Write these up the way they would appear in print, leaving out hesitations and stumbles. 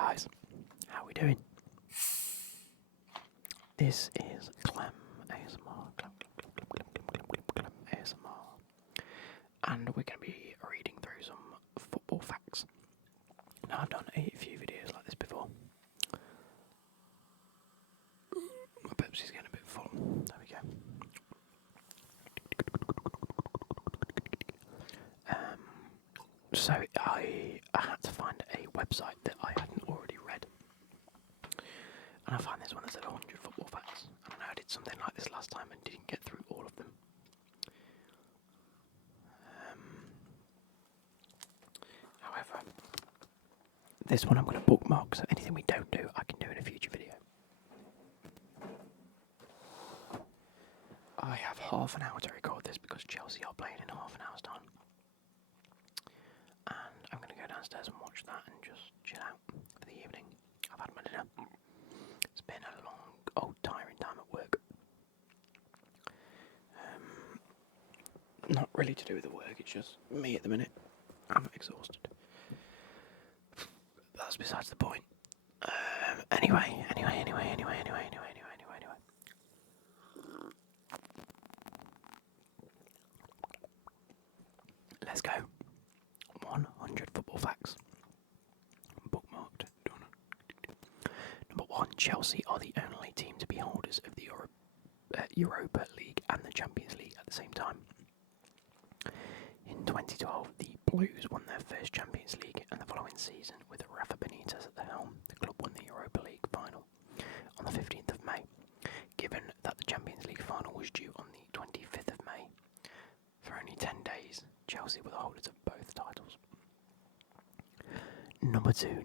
guys, how are we doing? This is Clem ASMR, Clem ASMR, and we're going to be reading through some football facts. Now, I've done a few videos like this before. My Pepsi's getting a bit full. There we go. So I had to find a website that I hadn't already read. And I found this one that said 100 football facts. And I know I did something like this last time and didn't get through all of them. However, this one I'm going to bookmark, so anything we don't do, I can do in a future video. I have half an hour to record this because Chelsea are playing in half an hour's time. And I'm going to go downstairs and watch that and just chill out for the evening. I've had my dinner. It's been a long, tiring time at work. Not really to do with the work, it's just me at the minute. I'm exhausted. That's besides the point. Anyway. Let's go. 100 football facts. Bookmarked. Done. Number 1. Chelsea are the only team to be holders of the Europa League and the Champions League at the same time. In 2012, the Blues won their first Champions League, and the following season, with Rafa Benitez at the helm, the club won the Europa League final on the 15th of May. Given that the Champions League final was due on the 25th of May, for only 10 days, Chelsea were the holders of both titles. Number two.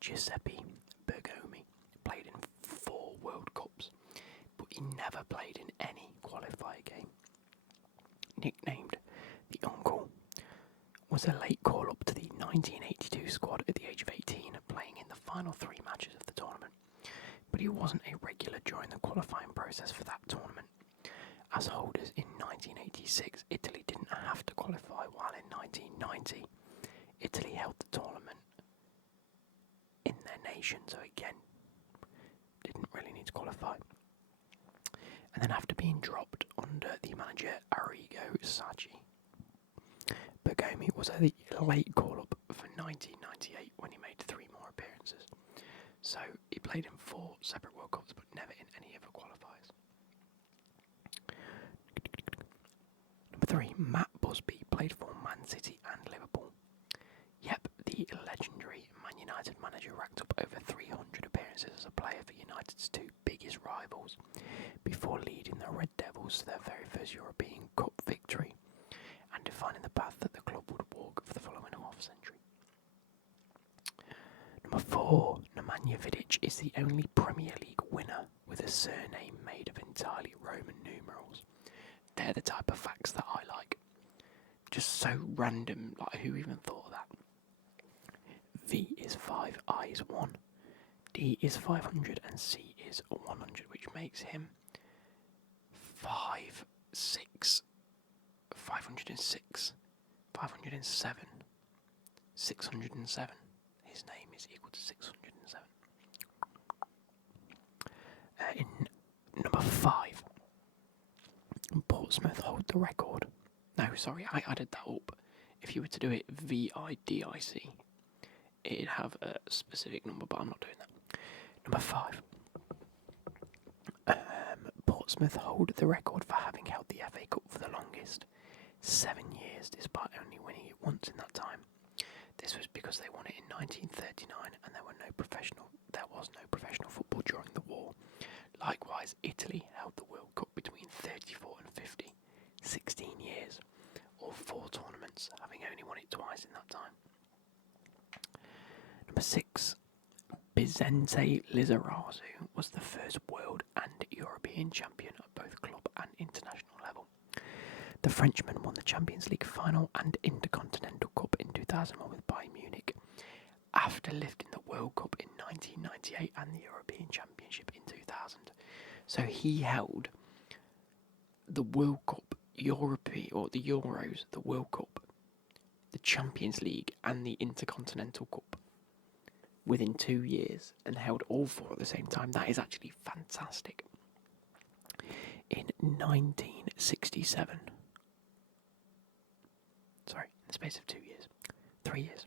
Giuseppe Bergomi played in 4 World Cups, but he never played in any qualifier game. Nicknamed the Uncle, was a late call-up to the 1982 squad at the age of 18, playing in the final 3 matches of the tournament, but he wasn't a regular during the qualifying process for that tournament. As holders in 1986, Italy didn't have to qualify, while in 1990, Italy held the tournament in their nation, so again, didn't really need to qualify. And then after being dropped under the manager Arrigo Sacchi, Bergomi was a late call-up for 1998 when he made 3 more appearances. So he played in 4 separate World Cups, but never in any other qualifiers. Number 3, Matt Busby played for Man City and Liverpool. Yep, the legendary Man United manager racked up over 300 appearances as a player for United's 2 biggest rivals, before leading the Red Devils to their very first European Cup victory, and defining the path that the club would walk for the following half-century. Number 4, Nemanja Vidic is the only Premier League winner with a surname made of entirely Roman numerals. They're the type of facts that I like. Just so random, like who even thought of that? V is 5, I is 1, D is 500, and C is 100, which makes him 506, 506, 507, 607. His name is equal to 607. In number 5, Portsmouth hold the record. No, sorry, I added that up. If you were to do it VIDIC, it'd have a specific number, but I'm not doing that. Number 5. Portsmouth hold the record for having held the FA Cup for the longest, 7 years, despite only winning it once in that time. This was because they won it in 1939, and there was no professional football during the war. Likewise, Italy held the World Cup between 34 and 50, 16 years, or 4 tournaments, having only won it twice in that time. Number 6. Bizente Lizarazu was the first world and European champion at both club and international level. The Frenchman won the Champions League final and Intercontinental Cup in 2001 with Bayern Munich, after lifting the World Cup in 1998 and the European Championship in 2000. So he held the World Cup, the Euros, the World Cup, the Champions League and the Intercontinental Cup. within 2 years and held all 4 at the same time. That is actually fantastic. In 1967, sorry, in the space of 2 years, 3 years,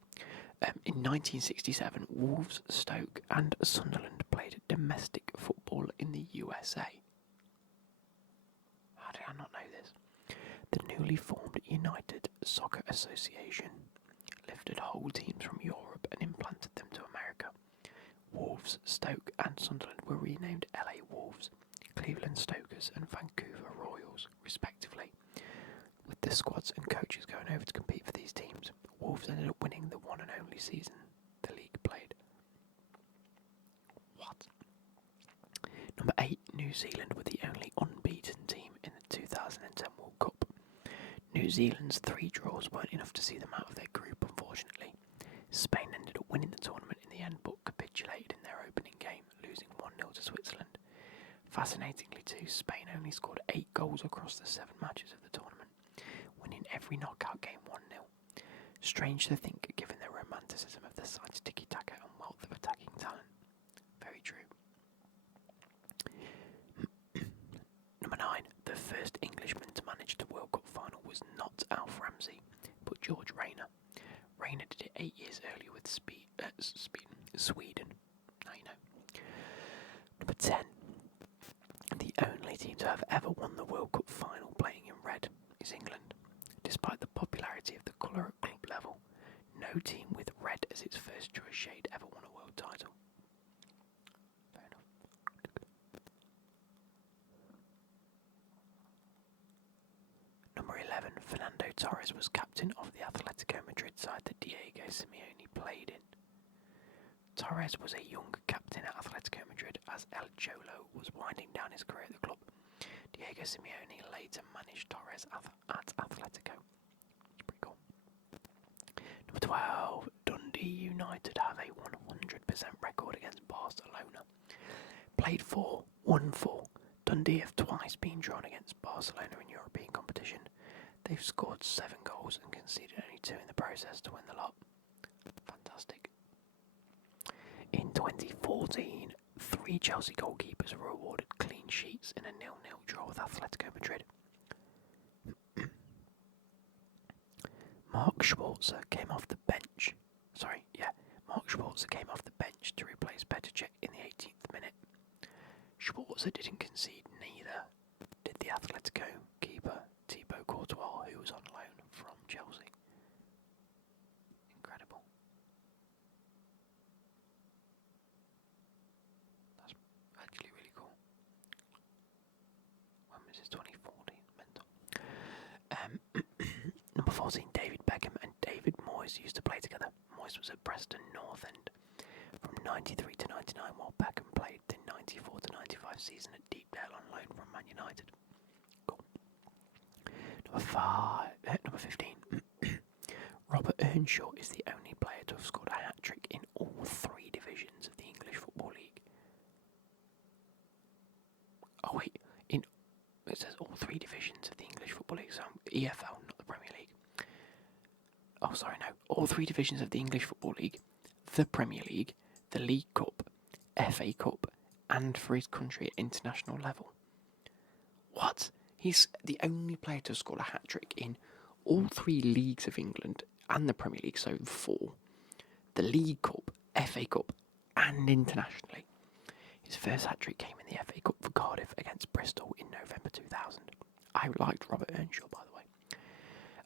in 1967, Wolves, Stoke and Sunderland played domestic football in the USA. How did I not know this? The newly formed United Soccer Association lifted whole teams from Europe and implanted them to America. Wolves, Stoke and Sunderland were renamed LA Wolves, Cleveland Stokers and Vancouver Royals, respectively. With the squads and coaches going over to compete for these teams, Wolves ended up winning the one and only season the league played. What? Number 8, New Zealand were the only unbeaten team in the 2010 World Cup. New Zealand's 3 draws weren't enough to see them out of their group, unfortunately. Spain ended up winning the tournament in the end, but capitulated in their opening game, losing 1-0 to Switzerland. Fascinatingly too, Spain only scored 8 goals across the 7 matches of the tournament, winning every knockout game 1-0. Strange to think, given the romanticism of the side's tiki-taka and wealth of attacking talent. Very true. Number 9, the first Englishman to manage the World Cup final was not Alf Ramsey, but George Rayner. Rayner did it 8 years earlier with Sweden. Now you know. Number 10, the only team to have ever won the World Cup final playing in red is England. Despite the popularity of the colour at club level, no team with red as its first choice shade ever won a world title. Fair enough. Number 11, Fernando Torres was captain of the Atletico Madrid side that Diego Simeone played in. Torres was a young captain at Atletico Madrid as El Cholo was winding down his career at the club. Diego Simeone later managed Torres at Atletico. It's pretty cool. Number 12, Dundee United have a 100% record against Barcelona. Played 4, won 4. Dundee have twice been drawn against Barcelona in European competition. They've scored 7 goals and conceded only 2 in the process to win the lot. Fantastic. In 2014, 3 Chelsea goalkeepers were awarded clean sheets in a 0-0 draw with Atletico Madrid. Mark Schwarzer came off the bench to replace Petr Cech in the 18th minute. Schwarzer didn't concede, neither did the Atletico keeper Thibaut Courtois, who was on loan from Chelsea. Incredible. That's actually really cool. When was this? 2014? Mental. Number 14, David Beckham and David Moyes used to play together. Moyes was at Preston North End from 93 to 99, while Beckham played the 94 to 95 season at Deepdale on loan from Man United. Cool. Number 15. Robert Earnshaw is the only player to have scored a hat-trick in all 3 divisions of the English Football League. Oh wait, it says all 3 divisions of the English Football League, so EFL, not the Premier League. Oh sorry, no, all 3 divisions of the English Football League, the Premier League, the League Cup, FA Cup, and for his country at international level. What? He's the only player to have scored a hat-trick in all 3 leagues of England and the Premier League, so 4, the League Cup, FA Cup, and internationally. His first hat-trick came in the FA Cup for Cardiff against Bristol in November 2000. I liked Robert Earnshaw, by the way.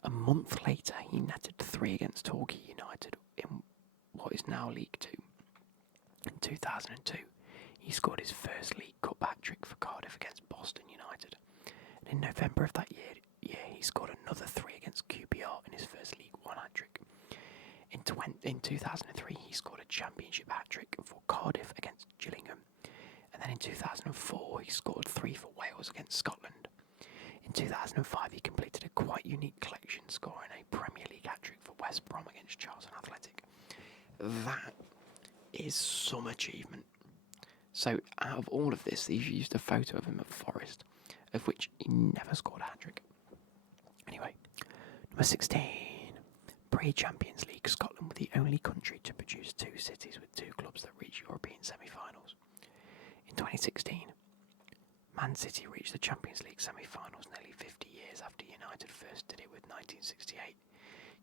A month later, he netted 3 against Torquay United in what is now League 2. In 2002, he scored his first League Cup hat-trick for Cardiff against Boston United. And in November of that year, he scored another 3 against QPR in his first League 1 hat-trick. In 2003, he scored a championship hat-trick for Cardiff against Gillingham. And then in 2004, he scored 3 for Wales against Scotland. In 2005, he completed a quite unique collection, scoring a Premier League hat-trick for West Brom against Charlton Athletic. That is some achievement. So, out of all of this, they've used a photo of him at Forest, of which he never scored a hat-trick. Anyway, number 16. Pre-Champions League, Scotland were the only country to produce 2 cities with 2 clubs. 2016, Man City reached the Champions League semi-finals nearly 50 years after United first did it with 1968.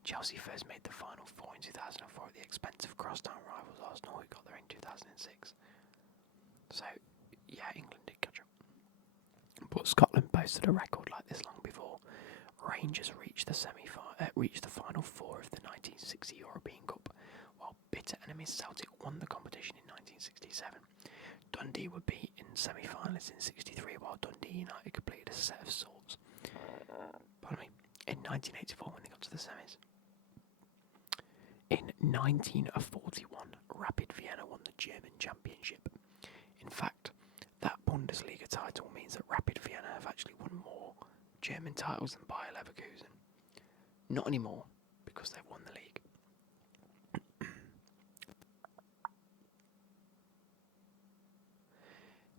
Chelsea first made the Final Four in 2004 at the expense of crosstown rivals Arsenal, who got there in 2006. So, yeah, England did catch up. But Scotland boasted a record like this long before. Rangers reached the Final Four of the 1960 European Cup, while bitter enemies Celtic won the competition in 1967. Dundee were beat in semi-finalists in 63, while Dundee United completed a set of sorts. In 1984 when they got to the semis. In 1941, Rapid Vienna won the German Championship. In fact, that Bundesliga title means that Rapid Vienna have actually won more German titles than Bayer Leverkusen. Not anymore, because they've won the league.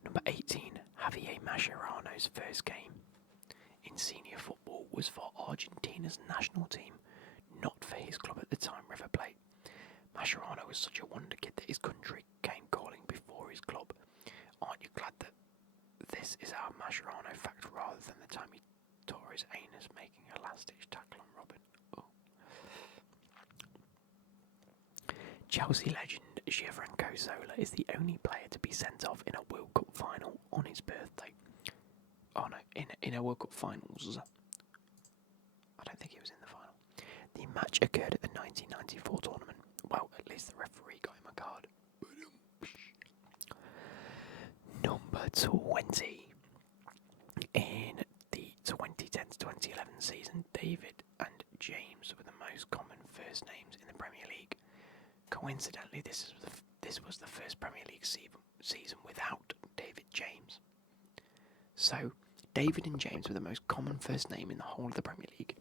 Number 18, Javier Mascherano's first game in senior football was for Argentina's national team, not for his club at the time, River Plate. Mascherano was such a wonder kid that his country came calling before his club. Aren't you glad that this is our Mascherano fact rather than the time he tore his anus making a last-ditch tackle on Robin? Oh. Chelsea legend Gianfranco Zola is the only player to be sent off in a World Cup final on his birthday. Oh no, in a World Cup finals. I don't think he was in the final. The match occurred at the 1994 tournament. Well, at least the referee got him a card. Number 20. In the 2010 to 2011 season, David and James were the most common first names in the Premier League. Coincidentally, this was the first Premier League season without David James. So, David and James were the most common first name in the whole of the Premier League.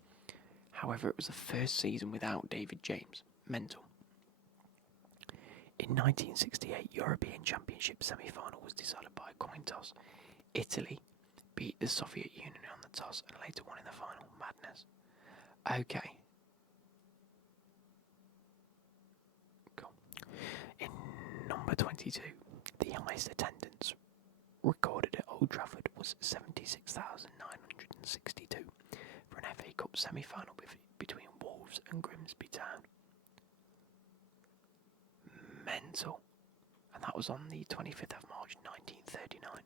However, it was the first season without David James. Mental. In 1968, European Championship semi-final was decided by a coin toss. Italy beat the Soviet Union on the toss and later won in the final. Madness. Okay. Cool. In number 22, the highest attendance recorded at Old Trafford was 76,962 for an FA Cup semi-final between Wolves and Grimsby Town. Mental. And that was on the 25th of March 1939.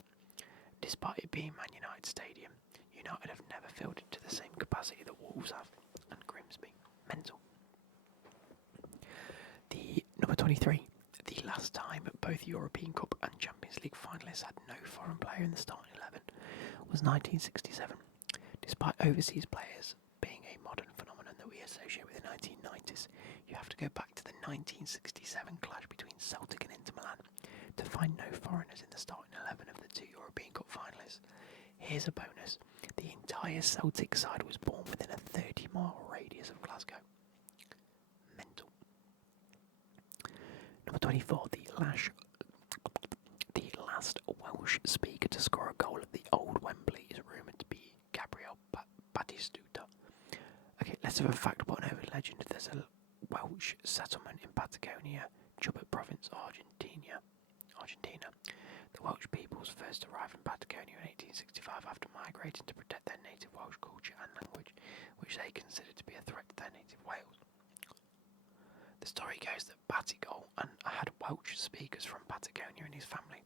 Despite it being Man United Stadium, United have never filled it to the same capacity that Wolves have and Grimsby. Mental. The number 23. The last time both European Cup and Champions League finalists had no foreign player in the starting 11 was 1967. Despite overseas players being a modern phenomenon that we associate with the 1990s, you have to go back to the 1967 clash between Celtic and Inter Milan to find no foreigners in the starting 11 of the two European Cup finalists. Here's a bonus. The entire Celtic side was born within a 30-mile radius of Glasgow. Mental. Number 24, the last Welsh speaker to score a goal at the old Wembley is rumoured to be Gabriel Batistuta. Okay, less of a fact but an urban legend. There's a Welsh settlement in Patagonia, Chubut Province, Argentina. The Welsh peoples first arrived in Patagonia in 1865 after migrating to protect their native Welsh culture and language, which they considered to be a threat to their native Wales. The story goes that Batigol had Welsh speakers from Patagonia in his family.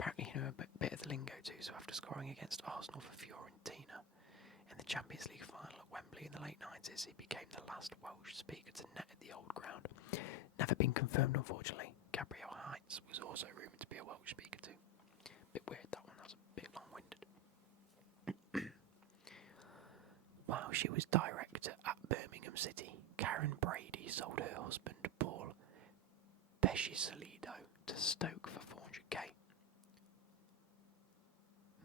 Apparently he knew a bit of the lingo too, so after scoring against Arsenal for Fiorentina in the Champions League final at Wembley in the late 90s, he became the last Welsh speaker to net at the old ground. Never been confirmed, unfortunately. Gabriel Heights was also rumoured to be a Welsh speaker too. Bit weird that one, that's a bit long-winded. While she was director at Birmingham City, Karen Brady sold her husband Paul Pescisolido to Stoke for 400k.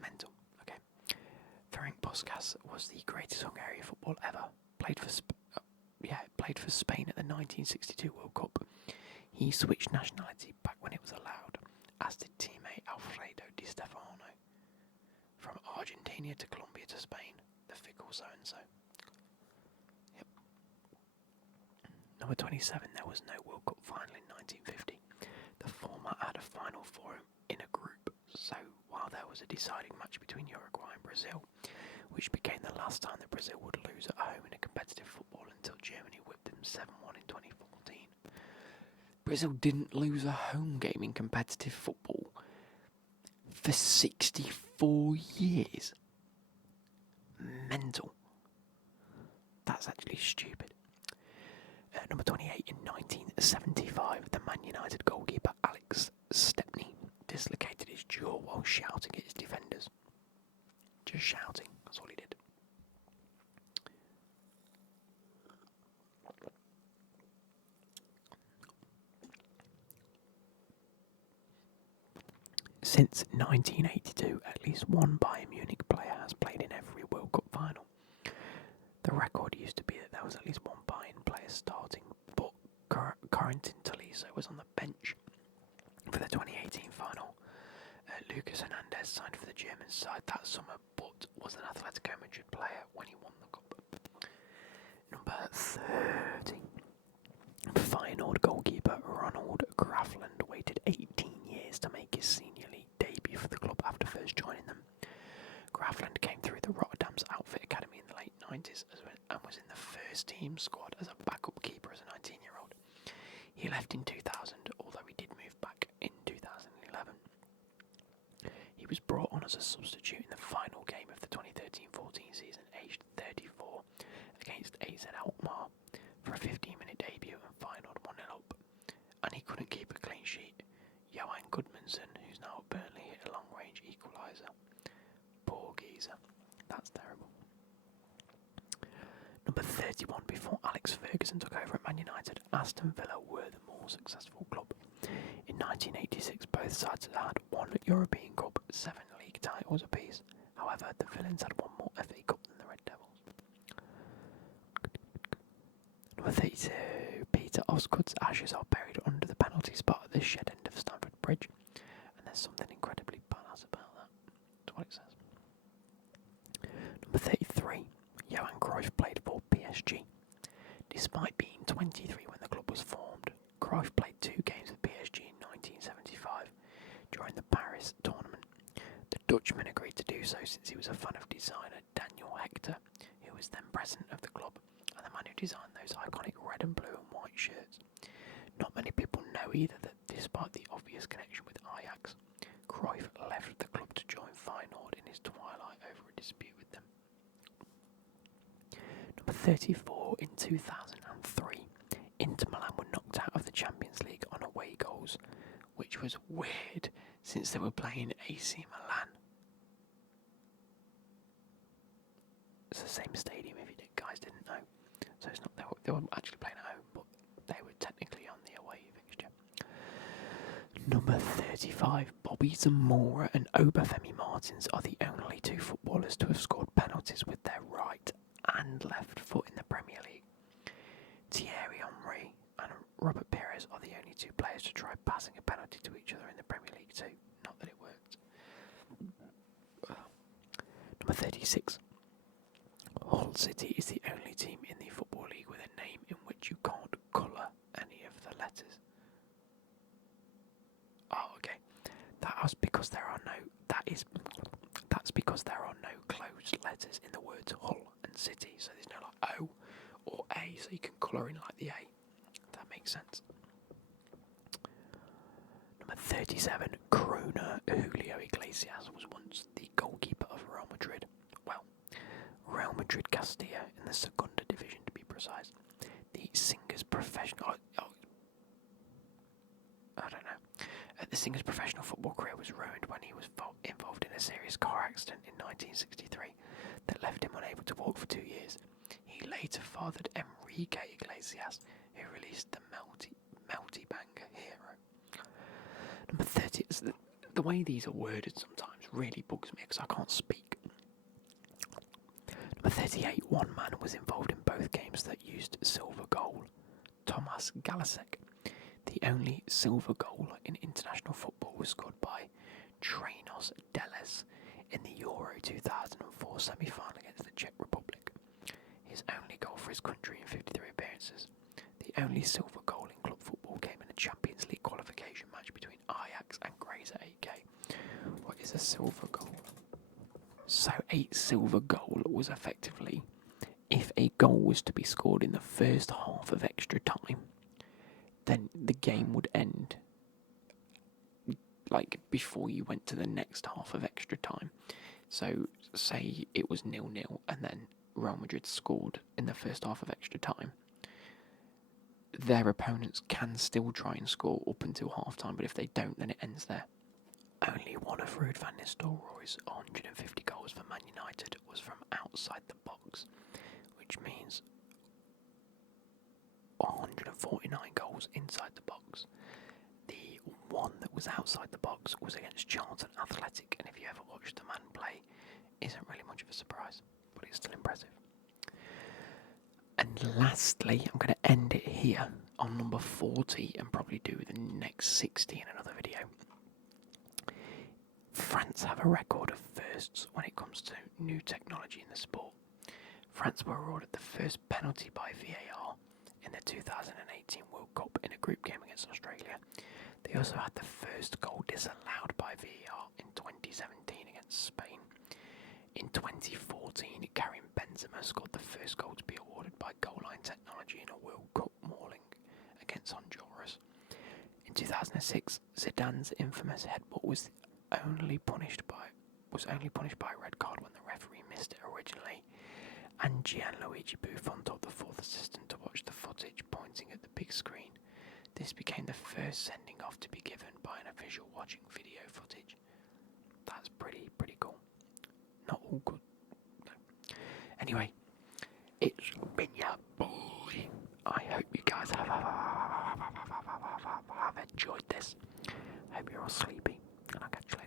Mental. Okay. Ferenc Puskas was the greatest Hungarian footballer ever. Played for Spain at the 1962 World Cup. He switched nationality back when it was allowed, as did teammate Alfredo Di Stefano. From Argentina to Colombia to Spain, the fickle so-and-so. Yep. Number 27, there was no World Cup final in 1950. The format had a final four in a group So while there was a deciding match between Uruguay and Brazil, which became the last time that Brazil would lose at home in a competitive football until Germany whipped them 7-1 in 2014. Brazil didn't lose a home game in competitive football for 64 years. Mental. That's actually stupid. Number 28, in 1975, the Man United goalkeeper Alex Stepney dislocated his jaw while shouting at his defenders. Just shouting, that's all he did. Since 1982, at least one Bayern Munich player has played in every World Cup final. The record used to be that there was at least one Bayern player starting, but Corentin Tolisso was on the bench for the 2018 final. Lucas Hernandez signed for the German side that summer, but was an Atletico Madrid player when he won the cup. Number 30. Feyenoord goalkeeper Ronald Grafland waited 18 years to make his senior league debut for the club after first joining them. Grafland came through the Rotterdam's outfit academy in the late 90s and was in the first team squad as a backup keeper as a 19-year-old. He left in 2000, although he did move back in 2011. He was brought on as a substitute in the final game of the 2013-14 season, aged 34, against AZ Alkmaar for a 15-minute debut and Feyenoord 1-0 up. And he couldn't keep a clean sheet. Johan Gudmundsson, who's now at Burnley, hit a long-range equaliser. Poor geezer. That's terrible. Number 31, before Alex Ferguson took over at Man United, Aston Villa were the more successful club. In 1986, both sides had one European Cup, 7 league titles apiece. However, the Villains had one more FA Cup than the Red Devils. Number 32, Peter Osgood's ashes are buried under the penalty spot at the shed end of Stamford Bridge. And there's something incredibly badass about that. That's what it says. Number 33, Johan Cruyff played for PSG. Despite being 23 when the club was formed, Cruyff played 2 games with PSG in 1975 during the Paris tournament. The Dutchman agreed to do so since he was a fan of designer Daniel Hector, who was then president of the club and the man who designed those iconic red and blue and white shirts. Not many people know either that despite the obvious connection with Ajax, Cruyff left the club to join Feyenoord in his twilight over a dispute with them. Number 34, in 2003, Inter Milan were knocked out of the Champions League on away goals, which was weird since they were playing AC Milan. It's the same stadium if you guys didn't know. So it's not they were actually playing at home, but they were technically on the away fixture. Number 35, Bobby Zamora and Obafemi Martins are the only 2 footballers to have scored penalties with their right and left foot in the Premier League. Thierry Henry and Robert Pires are the only 2 players to try passing a penalty to each other in the Premier League too. Not that it worked. Number 36. Hull City is the only team in the Football League with a name in which you can't colour any of the letters. Oh, okay. That's because there are no closed letters in the words Hull and City, so there's no like O or A, so you can colour in like the A. That makes sense. Number 37, crooner Julio Iglesias was once the goalkeeper of Real Madrid. Well, Real Madrid Castilla in the Segunda Division to be precise. The singer's professional... The singer's professional football career was ruined when he was involved in a serious car accident in 1963 that left him unable to walk for 2 years. He later fathered Enrique Iglesias, who released the melty banger Hero. Number 30, the way these are worded sometimes really bugs me because I can't speak. Number 38, one man was involved in both games that used silver goal. Tomas Galasek. The only silver goal in international football was scored by Trenos Deles in the Euro 2004 semi-final against the Czech Republic. His only goal for his country in 53 appearances. The only silver goal in club football came in a Champions League qualification match between Ajax and Grazer AK. is a silver goal? So a silver goal was effectively if a goal was to be scored in the first half of extra time, then the game would end like before you went to the next half of extra time. So say it was 0-0 and then Real Madrid scored in the first half of extra time. Their opponents can still try and score up until half time, but if they don't, then it ends there. Only one of Ruud van Nistelrooy's 150 goals for Man United was from outside the box, which means 149 goals inside the box. The one that was outside the box was against Charlton Athletic, and if you ever watched the man play, isn't really much of a surprise, but it's still impressive. And lastly, I'm going to end it here on number 40 and probably do the next 60 in another video. France have a record of firsts when it comes to new technology in the sport. France were awarded the first penalty by VAR in the 2018 World Cup in a group game against Australia. They also had the first goal disallowed by VAR in 2017 against Spain. In 2014, Karim Benzema scored the first goal to be awarded by goal line technology in a World Cup mauling against Honduras. In 2006, Zidane's infamous headbutt was only punished by a red card when the referee missed it originally, and Gianluigi Buffon told the fourth assistant to watch the footage pointing at the big screen. This became the first sending off to be given by an official watching video footage. That's pretty cool. Not all good. No. Anyway, it's been your boy. I hope you guys have enjoyed this. I hope you're all sleepy, and I'll catch you